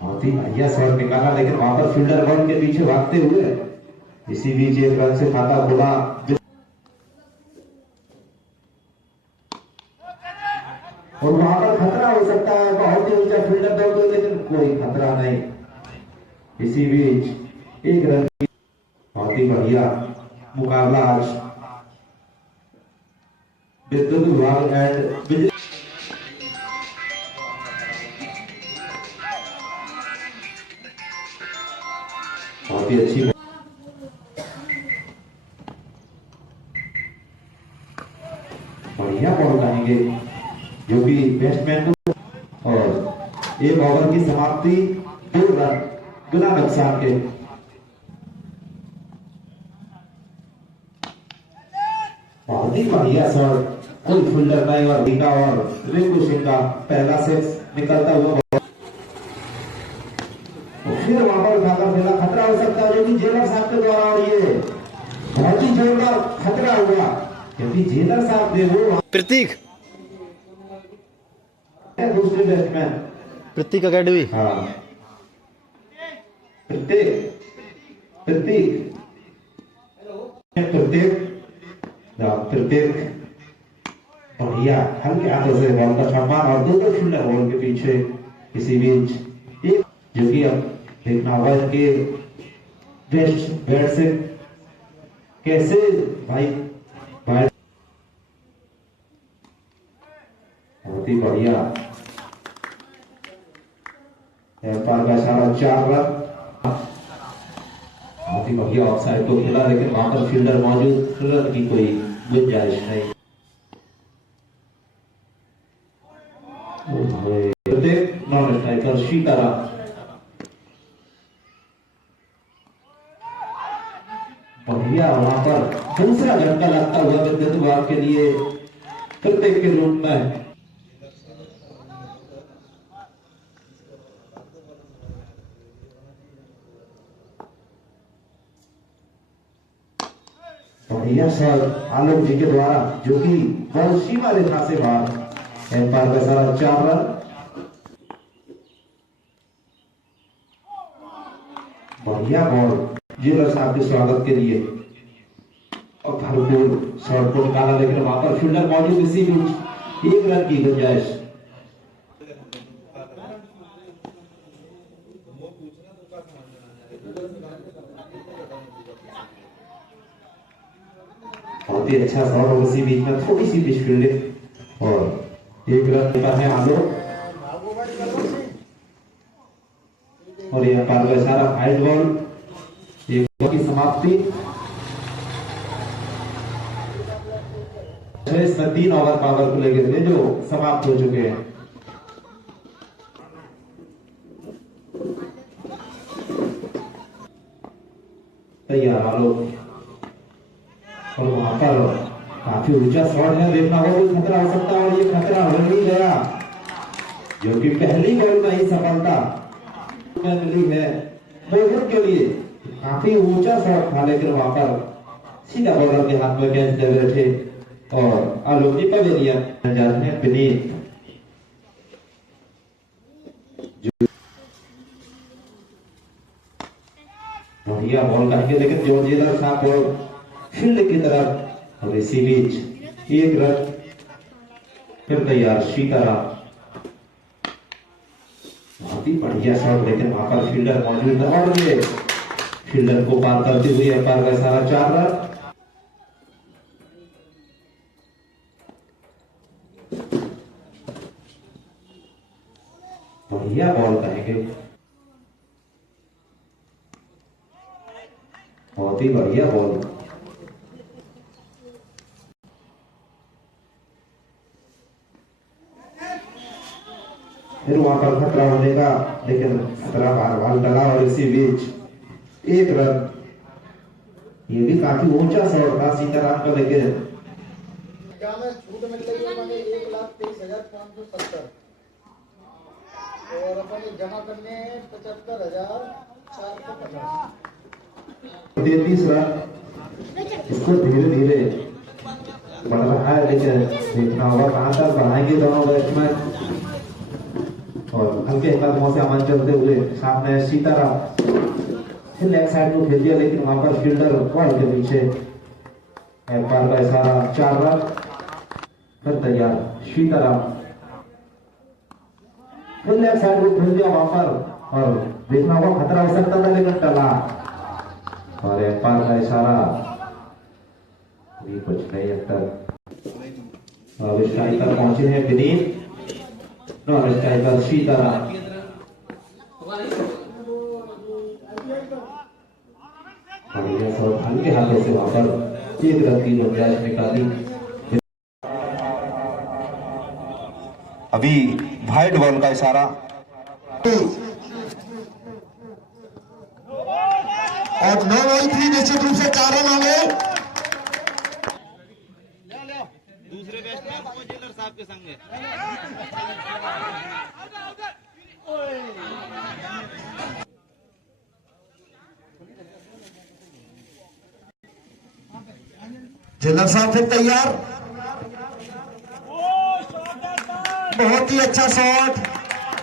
बहुत ही बढ़िया शॉट निकाला, लेकिन वहां पर फील्डर बॉल के पीछे भागते हुए इसी बीच एक रन से खाता खुला। और वहां पर खतरा हो सकता है, बहुत ही ऊंचा फील्डर दौड़ दो, लेकिन कोई खतरा नहीं। इसी बीच एक रन। बहुत ही बढ़िया मुकाबला आज विद्युत विभाग एंड बिजली। बहुत ही अच्छी बढ़िया बॉल कहेंगे जो कि बैट्समैन को, और एक ओवर की समाप्ति 2 रन बिना नुकसान के। बहुत ही बढ़िया शॉट, कोई फील्डर नहीं और रीका और रिंकू सिंह का पहला सिक्स निकलता हुआ। फिर वहां पर उठाकर खेला, खतरा हो सकता है जो कि जेलर साहब के द्वारा, और ये बहुत ही जोरदार खतरा हुआ क्योंकि जेलर साहब ने वो प्रतीक दूसरे बैट्समैन प्रतीक अकेडमी। हाँ प्रतीक प्रतीक प्रतीक प्रतीक बढ़िया हल्के हाथों से बॉल का छक्का और 2 फील्डर बॉल के पीछे। इसी बीच एक जो कि अब देखना होगा इनके बैट से कैसे भाई भाई। बहुत ही बढ़िया एम्पायर का इशारा 4 रन। बहुत ही बढ़िया ऑफसाइड को खेला, लेकिन वहां पर फील्डर मौजूद, रन की कोई गुंजाइश नहीं। नॉन स्ट्राइकर सीताराम बढ़िया वहां पर दूसरा झटका लगता हुआ विद्युत विभाग के लिए प्रत्येक के रूप में। बढ़िया शॉट आलोक जी के द्वारा जो कि बॉल सीमा रेखा से बाहर। एम्पायर का सारा 4 रन। बढ़िया बॉल जेलर साहब के स्वागत के लिए और भरपूर शॉट को निकाला, लेकिन वहां पर फील्डर मौजूद। इसी बीच 1 रन की गुंजाइश। बहुत ही अच्छा शॉट और इसी बीच में थोड़ी सी पिच फील्डिंग और 1 रन पर है आलोक। और यह पार का इशारा 5 बॉल 1 की समाप्ति। इसमें 3 ओवर पावर को लेकर थे जो समाप्त हो चुके हैं। तैयार आलोक, और वहां पर काफी ऊंचा शॉट है, देखना होगा कोई खतरा हो सकता है, और ये खतरा हो नहीं गया जो कि पहली बॉल में ही सफलता मिली है बॉलर के लिए। काफी ऊंचा शॉट था, लेकिन वहां पर सीधा बॉलर के हाथ में कैच दे रहे थे और आलोक जी पवेलियन जाते हैं विनीत। बढ़िया बॉल करके, लेकिन जो जेलर साहब बॉल फील्ड की तरफ, और इसी बीच 1 रन। फिर तैयार सीताराम, बहुत ही बढ़िया शॉट, लेकिन वहां पर फील्डर मौजूद है और ये फील्डर को पार करते हुए एम्पायर का इशारा 4 रन। बढ़िया बॉल कहेंगे, बहुत ही बढ़िया बॉल। फिर वहां पर खतरा होने का, लेकिन खतरा बार बार डला और इसी बीच 1 रन। ये भी काफी ऊंचा शॉट था सीताराम को, लेकिन छूट मिल रही है 1,23,570 और अपन जमा करने 75,450। 33 रन। इसको धीरे धीरे लेकिन देखना होगा कहां तक बढ़ाएंगे दोनों बैट्समैन। और हल्के कदमों से अमन चलते हुए सामने सीताराम फिर लेफ्ट साइड को खेल दिया, लेकिन वहां पर फील्डर बॉल के पीछे एम्पायर का इशारा 4 रन। फिर तैयार सीताराम फिर लेफ्ट साइड को खेल दिया वहां पर, और देखना होगा खतरा हो सकता था लेकिन टला। और एम्पायर का इशारा कुछ नहीं अब तक। अब स्ट्राइकर पहुंचे हैं विनीत, नॉन स्ट्राइकर सीताराम। हल्के हाथों से वहां पर 1 रन की जो कैच निकाली। अभी वाइड बॉल का इशारा और 9 बॉल थी, निश्चित रूप से 4 रन होंगे। दूसरे बैट्समैन को जेलर साहब के संग जेलर साहब फिर तैयार। बहुत ही अच्छा शॉट,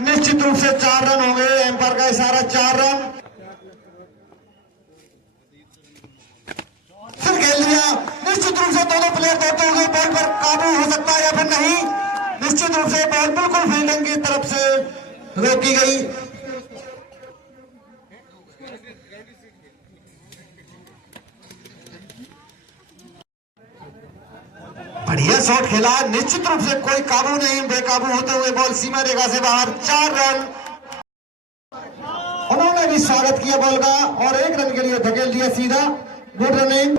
निश्चित रूप से 4 रन हो गए। एम्पायर का इशारा 4 रन। फिर खेल लिया, निश्चित रूप से दोनों प्लेयर दौड़ते हुए बॉल पर काबू हो सकता है या फिर नहीं। निश्चित रूप से बॉल बिल्कुल फील्डिंग की तरफ से रोकी गई। बढ़िया शॉट खेला, निश्चित रूप से कोई काबू नहीं, बेकाबू होते हुए बॉल सीमा रेखा से बाहर। 4 रन। उन्होंने भी स्वागत किया बॉल का और 1 रन के लिए धकेल दिया सीधा। गुड रनिंग,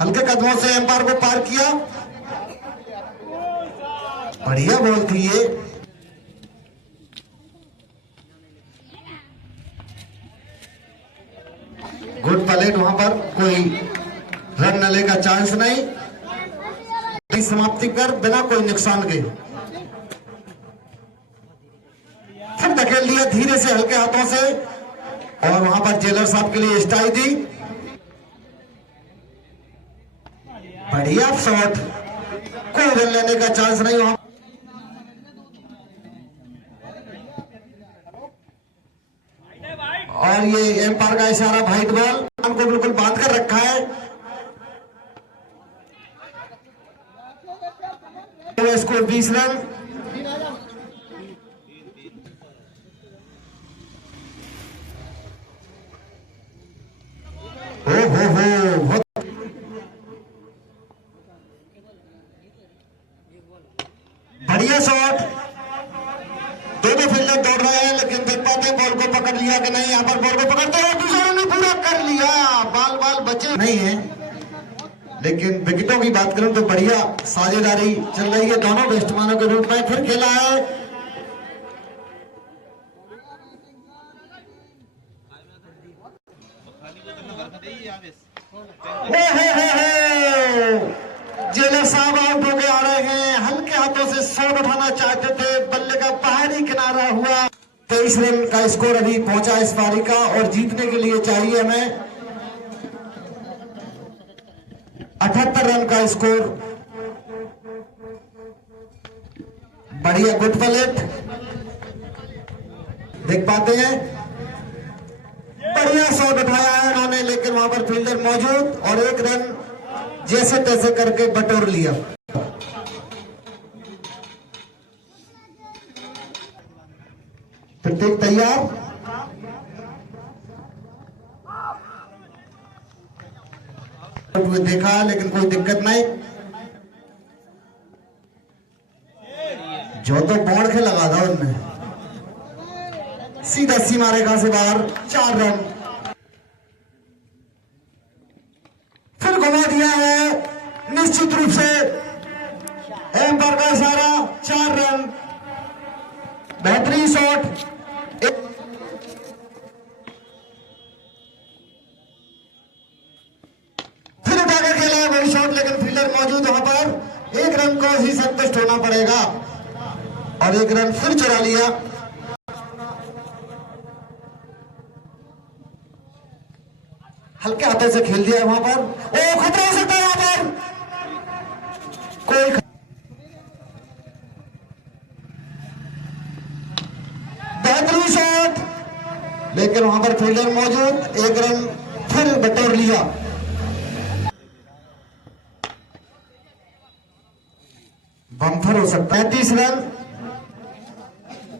हल्के कदमों से एम्पायर को पार किया। बढ़िया बॉल थी ये। गुड पलेट, वहां पर कोई रन नले का चांस नहीं। समाप्ति कर बिना कोई नुकसान के। फिर धकेल दिया धीरे से हल्के हाथों से, और वहां पर जेलर साहब के लिए स्ट्राइक दी। बढ़िया शॉट, कोई रन लेने का चांस नहीं वहां। और ये एम्पायर का इशारा व्हाइट बॉल को बिल्कुल बांध कर रखा है। Score 20 run. हो बढ़िया शॉट। दोनों फील्डर दौड़ रहे हैं, लेकिन देख पाते बॉल को पकड़ लिया कि नहीं। यहाँ पर बॉल को पकड़ते हैं, दूसरे ने पूरा कर लिया। बाल बचे नहीं है, लेकिन विकेटों की बात करूं तो बढ़िया साझेदारी चल रही है दोनों बैट्समैनों के रूप में। फिर खेला है जेलर साहब आउट होके आ रहे हैं। हल्के हाथों से शॉट उठाना चाहते थे, बल्ले का बाहरी किनारा हुआ। 23 रन का स्कोर अभी पहुंचा इस पारी का, और जीतने के लिए चाहिए हमें 78 रन का स्कोर। बढ़िया गुड पलेट देख पाते हैं। बढ़िया शॉट उठाया है उन्होंने, लेकिन वहां पर फील्डर मौजूद, और 1 रन जैसे तैसे करके बटोर लिया। प्रत्येक तैयार। देखा लेकिन कोई दिक्कत नहीं। जो तो बोर्ड के लगा था उनने, सीधा सीमा रेखा से बाहर। 4 रन। फिर घुमा दिया है, निश्चित रूप से एम्पायर का इशारा। 4 रन। बेहतरीन शॉट। फिर उठाकर खेला है वही शॉट, लेकिन फील्डर मौजूद वहां पर। 1 रन को ही संतुष्ट होना पड़ेगा, और 1 रन फिर चुरा लिया। हल्के हाथों से खेल दिया वहां पर। ओ खतरा हो सकता है यहाँ पर। कोई लेकिन वहां पर फील्डर मौजूद, 1 रन फिर बटोर लिया। बम्फर हो सकता है। 30 रन,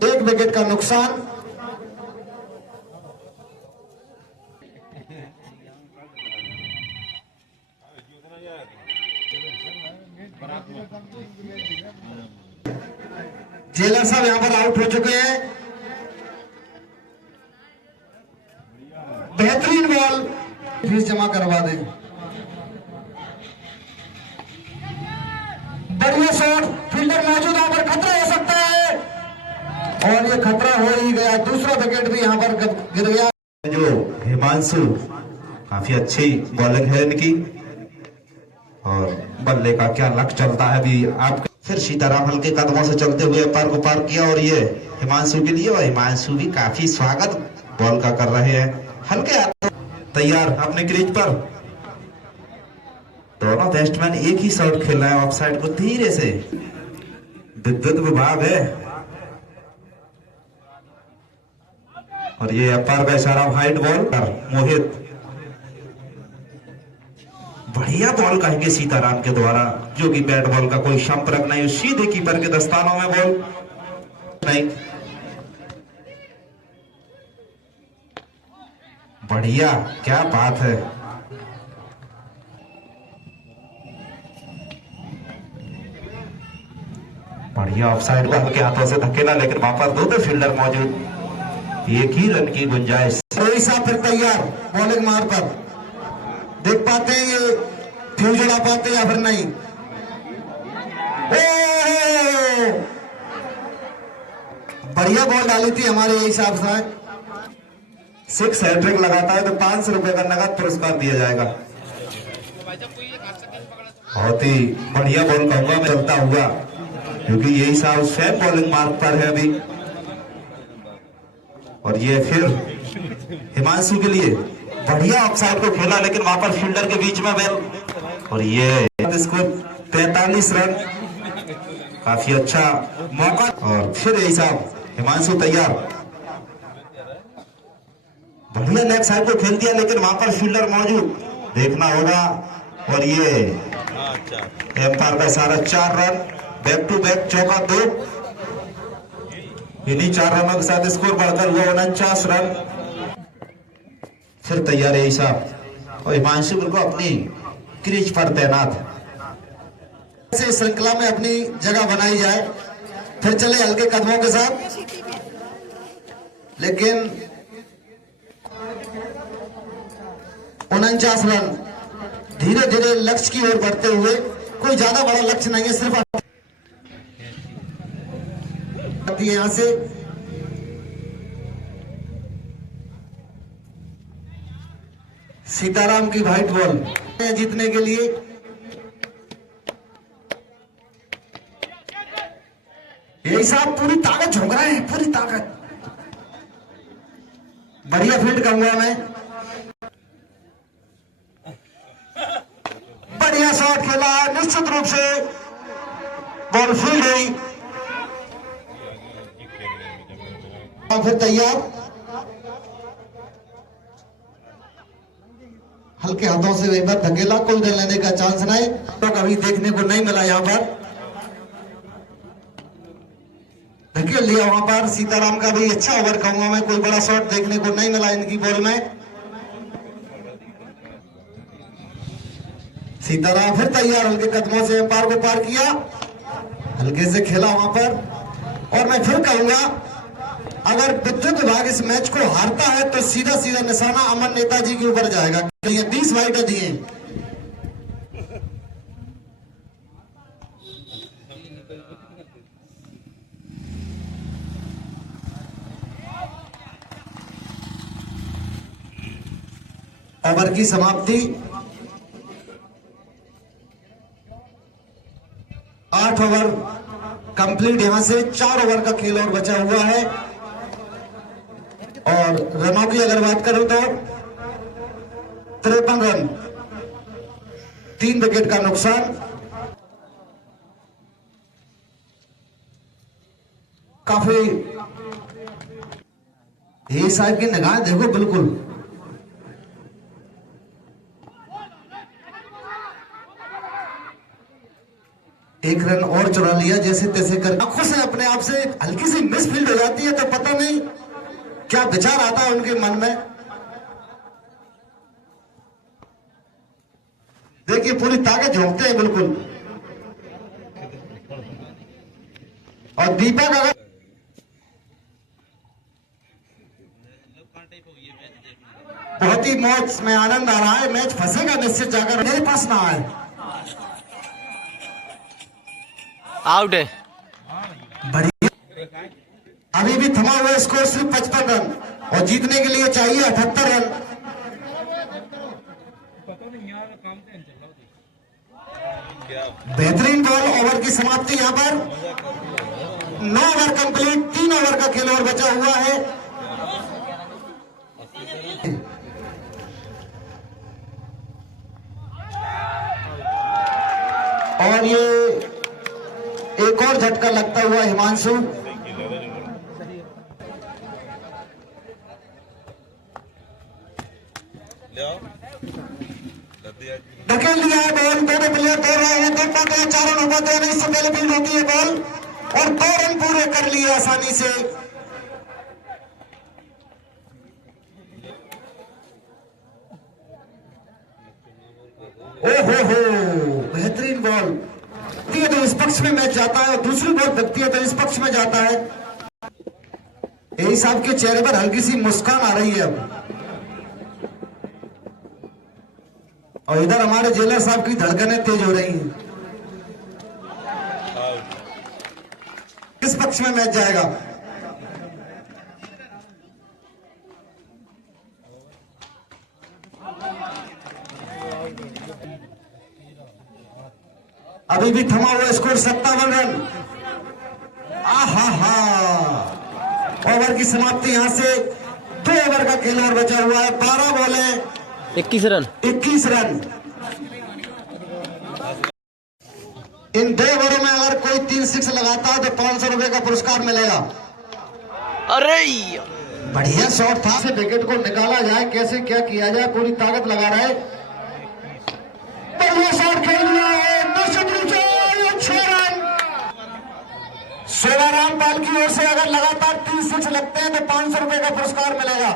1 विकेट का नुकसान। जेलर साहब यहां पर आउट हो चुके हैं। बेहतरीन बॉल, फीस जमा करवा दें। बढ़िया शॉट, फील्डर मौजूद, यहां पर खतरा हो सकता है और ये खतरा हो ही गया। दूसरा विकेट भी यहां पर गिर गया। जो हिमांशु, काफी अच्छी बॉलिंग है इनकी और बल्ले का क्या लक चलता है भी आप। फिर सीताराम हल्के कदमों से चलते हुए पार को पार किया और ये हिमांशु के लिए, और हिमांशु भी काफी स्वागत बॉल का कर रहे हैं। हल्के हाथ तैयार अपने क्रीज पर। दोनों बैट्समैन एक ही शॉट खेल रहे हैं ऑफ साइड को धीरे से। विद्युत विभाग है और ये अंपायर का इशारा, वाइड बॉल पर मोहित। बढ़िया बॉल कहेंगे सीताराम के द्वारा, जो कि बैट बॉल का कोई संपर्क नहीं, सीधे कीपर के दस्तानों में बॉल नहीं। बढ़िया, क्या बात है। बढ़िया ऑफसाइड को हल्के हाथों से धकेला, लेकिन वहां पर दो फील्डर मौजूद, एक ही रन की गुंजाइश। फिर तैयार बॉलिंग मार पर, देख पाते हैं ये फ्यूज उड़ा पाते या फिर नहीं। बढ़िया बॉल डाली थी हमारे हिसाब से। 6 हैट्रिक लगाता है तो 500 रुपए का नगद पुरस्कार दिया जाएगा। बहुत ही बढ़िया बॉल कहूंगा मैं, चलता हुआ, क्योंकि यही साहब स्वयं बॉलिंग मार्क पर है अभी। और ये फिर हिमांशु के लिए बढ़िया ऑफसाइड को खेला, लेकिन वहां पर फील्डर के बीच में बेल, और ये इसको 43 रन, काफी अच्छा मौका। और फिर यही साहब हिमांशु तैयार, बढ़िया लेग साइड को खेल दिया, लेकिन वहां पर फील्डर मौजूद, देखना होगा। और ये एम्पायर का इशारा, 4 रन, बैक टू बैक चौका 2। इन्हीं 4 रनों के साथ स्कोर बढ़कर हुआ 49 रन। फिर तैयार है साहब और हिमांशु को अपनी क्रीज पर तैनात। से श्रृंखला में अपनी जगह बनाई जाए, फिर चले हल्के कदमों के साथ। लेकिन 49 रन, धीरे धीरे लक्ष्य की ओर बढ़ते हुए, कोई ज्यादा बड़ा लक्ष्य नहीं है, सिर्फ यहां से सीताराम की व्हाइट बॉल जीतने के लिए। यही साहब पूरी ताकत झोंक रहे हैं, पूरी ताकत। बढ़िया फील्ड कहूंगा मैं, बढ़िया शॉट खेला, निश्चित रूप से बॉल फील्ड हुई। फिर तैयार, हल्के हाथों से एक बार धकेला, कुल दे लेने का चांस नहीं, तो कभी देखने को नहीं मिला। यहां पर धकेल लिया, वहां पर सीताराम का भी अच्छा ओवर कहूंगा मैं, कोई बड़ा शॉट देखने को नहीं मिला इनकी बॉल में। सीताराम फिर तैयार, हल्के कदमों से पार को पार किया, हल्के से खेला वहां पर। और मैं फिर कहूंगा, अगर विद्युत विभाग इस मैच को हारता है तो सीधा सीधा निशाना अमन नेताजी के ऊपर जाएगा। ये 20 वाइड दिए। ओवर की समाप्ति, 8 ओवर कंप्लीट। यहां से 4 ओवर का खेल और बचा हुआ है। और रनों की अगर बात करूं तो 53 रन, 3 विकेट का नुकसान। काफी ये साहब की निगाह देखो बिल्कुल। एक रन और चुरा लिया जैसे तैसे कर, आंखों से अपने आप से हल्की सी मिसफील्ड हो जाती है तो पता नहीं क्या विचार आता है उनके मन में। देखिए पूरी ताकत झोंकते हैं बिल्कुल। और दीपक अगर बहुत ही मौज में आनंद आ रहा है, मैच फंसेगा निश्चित जाकर, मेरे पास ना आए। आउट है। बढ़िया, अभी भी थमा हुआ स्कोर सिर्फ 55 रन और जीतने के लिए चाहिए 78 रन। बेहतरीन बॉल, ओवर की समाप्ति यहां पर 9 ओवर कंप्लीट, 3 ओवर का खेल और बचा हुआ है। और ये एक और झटका लगता हुआ हिमांशु, धकेल लिया है बॉल। दोनों प्लेयर दौड़ रहे हैं, 2 पाते हैं, 4 रन हो पाते हैं, इससे पहले फील्ड होती है बॉल और 2 रन पूरे कर लिए आसानी से। ओहो, बेहतरीन बॉल दिए तो इस पक्ष में मैच जाता है और दूसरी बॉल लगती है तो इस पक्ष में जाता है। यही साहब के चेहरे पर हल्की सी मुस्कान आ रही है अब। और इधर हमारे जेलर साहब की धड़कनें तेज हो रही हैं। किस पक्ष में मैच जाएगा? अभी भी थमा हुआ स्कोर 57 रन। आहा, ओवर की समाप्ति यहां से 2 ओवर का खेल और बचा हुआ है। 12 बॉलें 21 रन। 21 रन। इन 2 ओवरों में अगर कोई 3 6 लगाता है तो 500 रुपए का पुरस्कार मिलेगा। अरे बढ़िया शॉट था, से विकेट को निकाला जाए, कैसे क्या किया जाए, पूरी ताकत लगा रहे। बढ़िया शॉट खेल लिया है, निश्चित रूप से 6 रन। सोना रामपाल की ओर से अगर लगातार 3 6 लगते हैं तो 500 रुपए का पुरस्कार मिलेगा।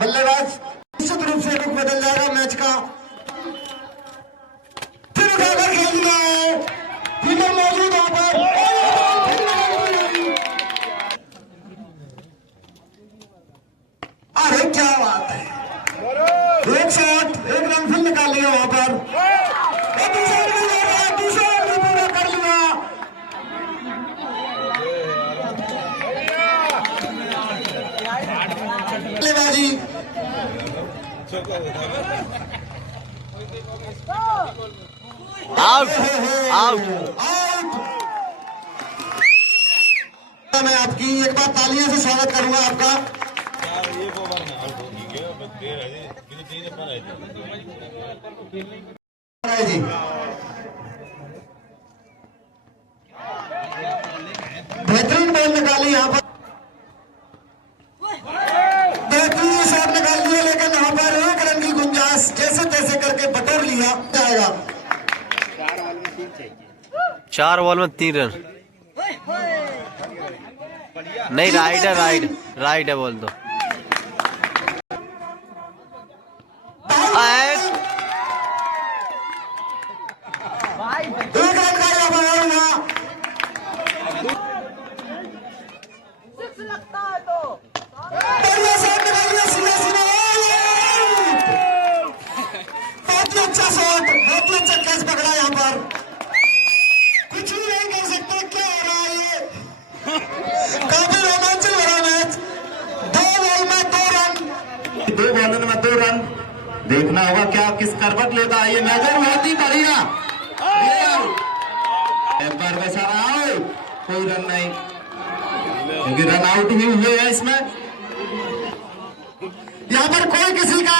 बल्लेबाज निश्चित रूप से रुख बदल जाएगा मैच का। फिर उठाकर खेल दिया है, फील्डर मौजूद वहां पर। अरे क्या बात है, एक शॉट, 1 रन फिर निकाल लिया वहां पर। दूसरा रन पूरा कर लिया। बल्लेबाजी आउट आउट। मैं आपकी एक बार तालियों से स्वागत करूंगा आपका। जी बेहतरीन बॉल निकाली यहां पर, बेहतरीन शॉट निकाल दिया, लेकिन यहां पर 1 रन की गुंजाइश जैसे तैसे करके बटोर लिया जाएगा। 4 बॉल में 3 रन। नहीं, राइट है, राइट है बोल दो। एक रन का यह बॉल हुआ। बढ़िया शॉट निकालिए, सीधा सीधा बहुत ही अच्छा शॉट, बहुत ही अच्छा कैच पकड़ा यहाँ पर। कुछ भी नहीं कर सकते, क्या हो रहा है ये? काफी रोमांचक भरा मैच। 2 बॉल में 2 रन, 2 बॉलों में 2 रन। देखना होगा क्या किस करवट लेता है ये मैच। बहुत ही बढ़िया, एक बार वैसा आउट, कोई रन नहीं, क्योंकि रन आउट ही हुए हैं इसमें। यहाँ पर कोई किसी का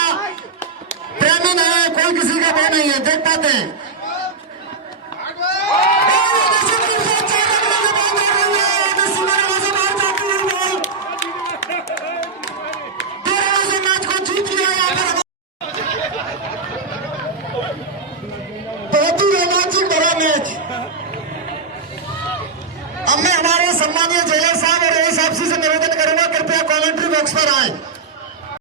प्रेमी नहीं है, कोई किसी का वो नहीं है, देख पाते हैं। बहुत ही रोमांचक भरा मैच। अब मैं हमारे सम्मानीय जेलर साहब और एस साहब से निवेदन करूंगा, कृपया कमेंट्री बॉक्स पर आए।